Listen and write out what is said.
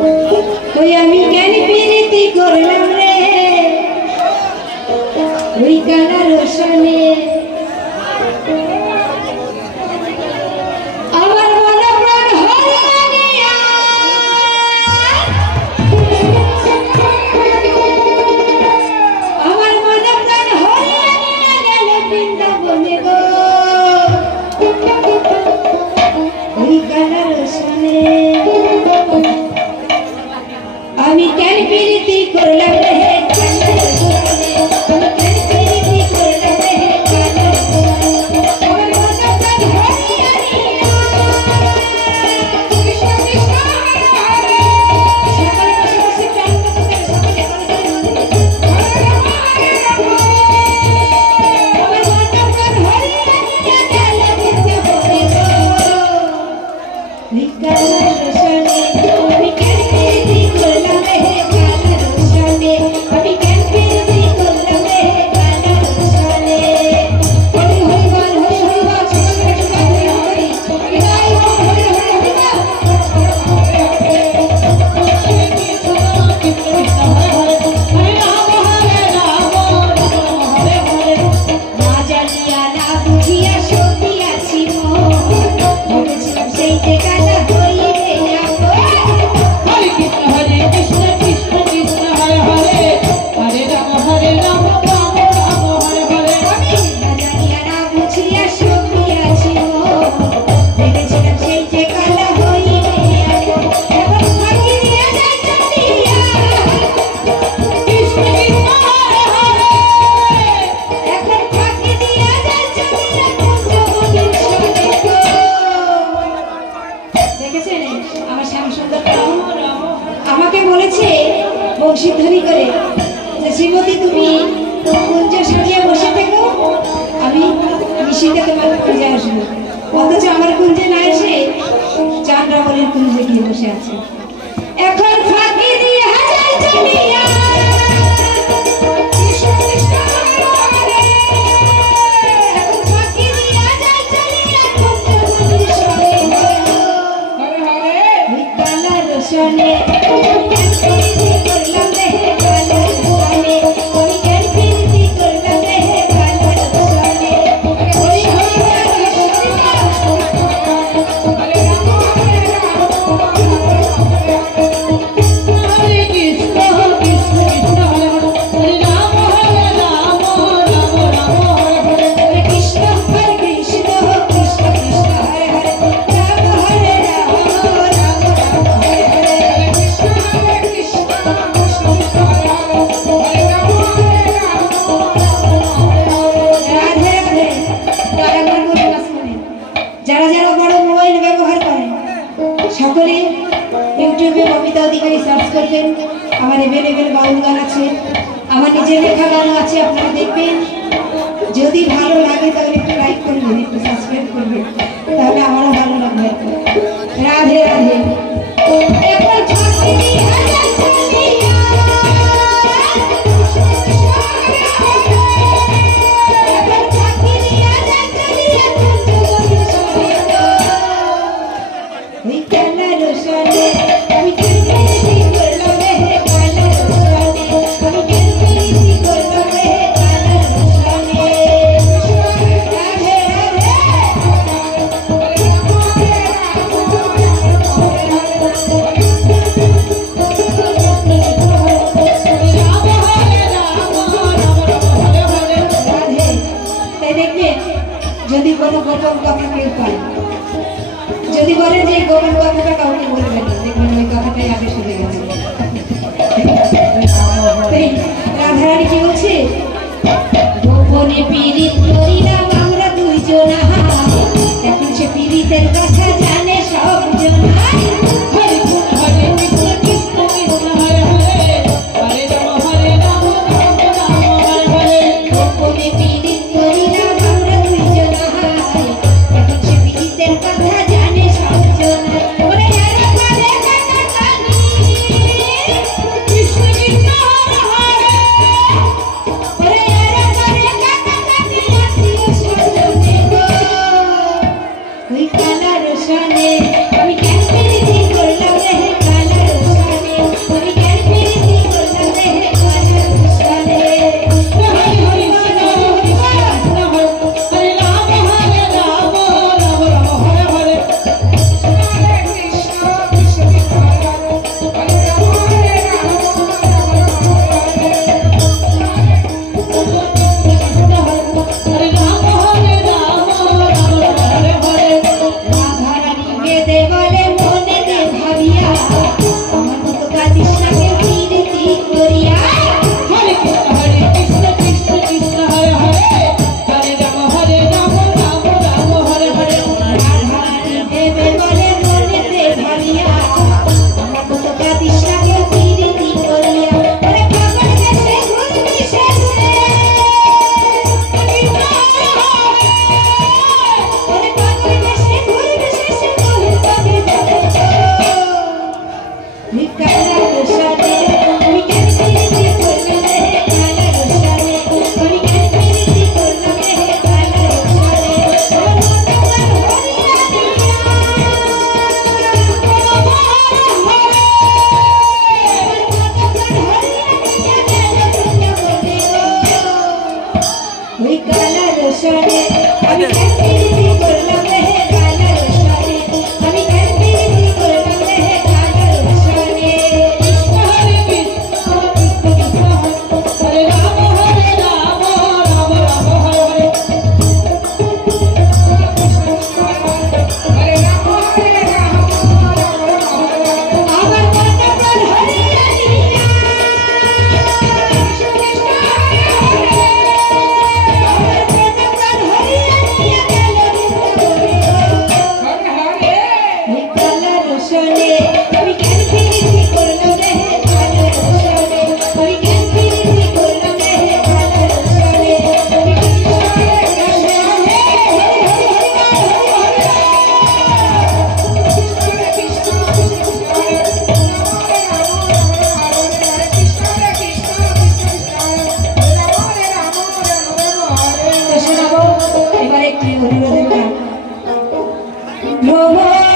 ওই আমি জ্ঞান প্রীতি করলাম রে ওই কালা রোশনে আমার মন প্রাণ হরিয়া আমার মন প্রাণ হরিয়া গেল বৃন্দাবনে গো ওই কালা রোশনে আমি কেন প্রীতি করলাম রে কালা রোশনে আমি কেন প্রীতি করলাম রে কালা রোশনে আমার মন প্রাণ হরিয়া কৃষ্ণ কৃষ্ণ হরে সকালে বসে বসে প্রাণ করতে সকালে আমার মন প্রাণ হরিয়া গেল বৃন্দাবনে গো ওই কালা রোশনে আমি কেন প্রীতি করলাম রে কালা রোশনে আমি কেন প্রীতি করলাম রে কালা রোশনে হরি হরি বল হরি হরি বল সকালে হরি হরি বিদায় বল হরি হরি হরি বল না জানিয়া না বুঝিয়া সখিয়াছি মোর ভেবেছিলাম সেই যে কালা হইবে আপন हरे कृष्ण कृष्ण कृष्ण हरे हरे हरे राम राम राम हरे हरे আমি না জানিয়া না বুঝিয়া সখিয়াছি মোর ভেবেছিলাম সেই যে কালা হইবে আপন এখন ফাঁকি দিয়া যায় চন্ডিয়া कृष्ण कृष्ण हरे हरे এখন ফাঁকি দিয়া যায় চন্ডিয়া কুঞ্জ গোবিন্দ সনে গো দেখেছেন আমার শ্যাম সুন্দর আমাকে বলেছে বংশীধ্বনি করে যে শ্রীমতী তুমি কুঞ্জ সাজিয়ে বসে থেকো আমি নিশীতে তোমার কুঞ্জে আসবো অথচ আমার কুঞ্জে না এসে চান্দ্রাবলীর কুঞ্জে গিয়ে বসে আছে এখন ফাঁকি দিয়ে হাজার চলিয়া কৃষ্ণ কৃষ্ণ হরে হরে এখন ফাঁকি দিয়ে হাজার চলিয়া কুঞ্জ গোবিন্দ সনে গো हरे हरे ওই কালা রোশনে আমি কেন প্রীতি করলাম রে কালা রোশনে আমি কেন প্রীতি করলাম রে কালা রোশনে হরি হরি হরি হরি हरे कृष्ण कृष्ण कृष्ण हरे हरे राम राम हरे हरे হরে কৃষ্ণ কৃষ্ণ কৃষ্ণ হরে হরে রাম হরে রাম রাম রাম হরে হরে कृष्ण कृष्ण कृष्ण हरे हरे राम রাধে রাধে কারাগার বসবাস করে যারা যারা বড় মোবাইল ব্যবহার করেন সকলে ইউটিউবে ববিতা অধিকারী সার্চ করবেন আমার এভেলেবেল বাউল গান আছে আমার নিজের লেখা গানও আছে আপনারা দেখবেন যদি ভালো লাগে তাহলে একটু লাইক করবেন একটু সাবস্ক্রাইব করবেন তাহলে আমারও ভালো লাগবে রাধে রাধে একবার ঝাঁকি দিয়ে হাজার চলিয়া একবার ঝাঁকি দিয়ে হাজার চলিয়া কুঞ্জ গোবিন্দ সনে গো ওই কালা রোশনে আমি কেন প্রীতি করলাম রে কালা রোশনে আমি কেন প্রীতি করলাম রে কালা রোশনে রাধে রাধে কালা রসানে আমি কেন প্রীতি করলাম রে কালা রসানে আমি কেন প্রীতি করলাম রে কালা রসানে আমার মনটা হরিয়া দিয়া ওই কালা রসানে আমি কেন প্রীতি করলাম রে কালা রসানে আমি কেন প্রীতি করলাম রে কালা রসানে কৃষ্ণ হরে কৃষ্ণ কৃষ্ণ কৃষ্ণ হরে রাম রাম রাম হরে আমার মনটা হরিয়া দিয়া আমার মনটা হরিয়া দিয়া গেল ওই কালা রসানে আমি কেন প্রীতি করলাম রে কালা রসানে আমি কেন প্রীতি করলাম রে কালা রসানে আমি শোনাবো এবার একটি অনুরোধের গান